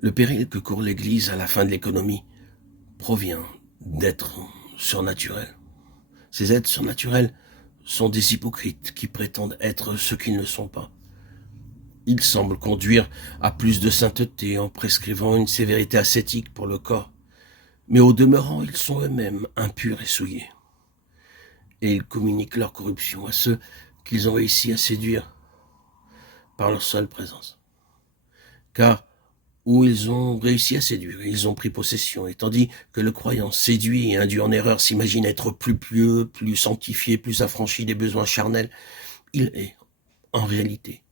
Le péril que court l'Église à la fin de l'économie provient d'êtres surnaturels. Ces êtres surnaturels sont des hypocrites qui prétendent être ce qu'ils ne sont pas. Ils semblent conduire à plus de sainteté en prescrivant une sévérité ascétique pour le corps, mais au demeurant, ils sont eux-mêmes impurs et souillés. Et ils communiquent leur corruption à ceux qu'ils ont réussi à séduire par leur seule présence. Car où ils ont réussi à séduire, ils ont pris possession, et tandis que le croyant séduit et induit en erreur s'imagine être plus pieux, plus sanctifié, plus affranchi des besoins charnels, il est, en réalité,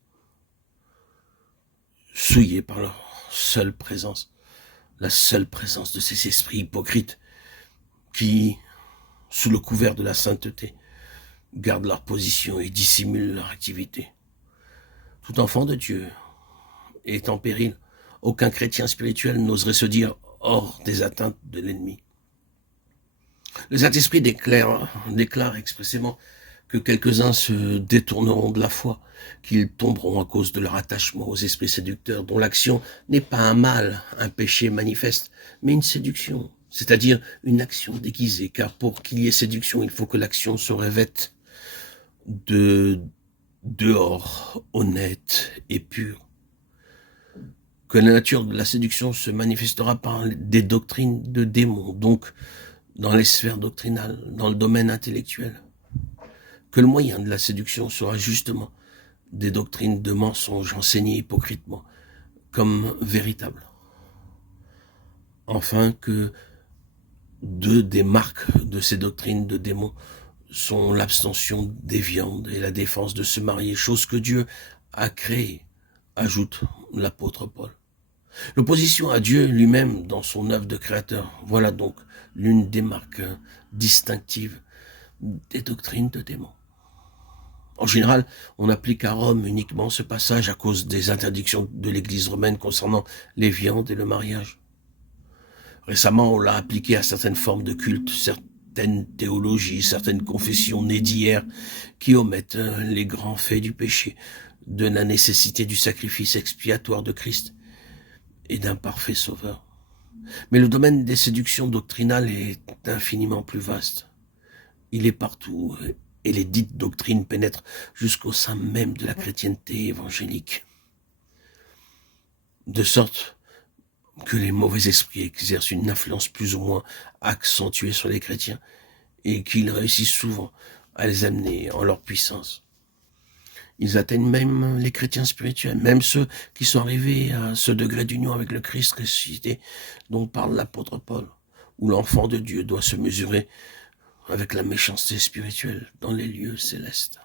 souillé par leur seule présence, la seule présence de ces esprits hypocrites qui, sous le couvert de la sainteté, gardent leur position et dissimulent leur activité. Tout enfant de Dieu est en péril. Aucun chrétien spirituel n'oserait se dire hors des atteintes de l'ennemi. Le Saint-Esprit déclare expressément que quelques-uns se détourneront de la foi, qu'ils tomberont à cause de leur attachement aux esprits séducteurs, dont l'action n'est pas un mal, un péché manifeste, mais une séduction, c'est-à-dire une action déguisée, car pour qu'il y ait séduction, il faut que l'action se revête de dehors honnête et pur. Que la nature de la séduction se manifestera par des doctrines de démons, donc dans les sphères doctrinales, dans le domaine intellectuel. Que le moyen de la séduction sera justement des doctrines de mensonges enseignées hypocritement comme véritables. Enfin, que deux des marques de ces doctrines de démons sont l'abstention des viandes et la défense de se marier, chose que Dieu a créée, ajoute l'apôtre Paul. L'opposition à Dieu lui-même dans son œuvre de créateur, voilà donc l'une des marques distinctives des doctrines de démons. En général, on applique à Rome uniquement ce passage à cause des interdictions de l'Église romaine concernant les viandes et le mariage. Récemment, on l'a appliqué à certaines formes de culte, certaines théologies, certaines confessions nées d'hier qui omettent les grands faits du péché, de la nécessité du sacrifice expiatoire de Christ et d'un parfait sauveur. Mais le domaine des séductions doctrinales est infiniment plus vaste. Il est partout, et les dites doctrines pénètrent jusqu'au sein même de la chrétienté évangélique. De sorte que les mauvais esprits exercent une influence plus ou moins accentuée sur les chrétiens, et qu'ils réussissent souvent à les amener en leur puissance. Ils atteignent même les chrétiens spirituels, même ceux qui sont arrivés à ce degré d'union avec le Christ ressuscité dont parle l'apôtre Paul, où l'enfant de Dieu doit se mesurer avec la méchanceté spirituelle dans les lieux célestes.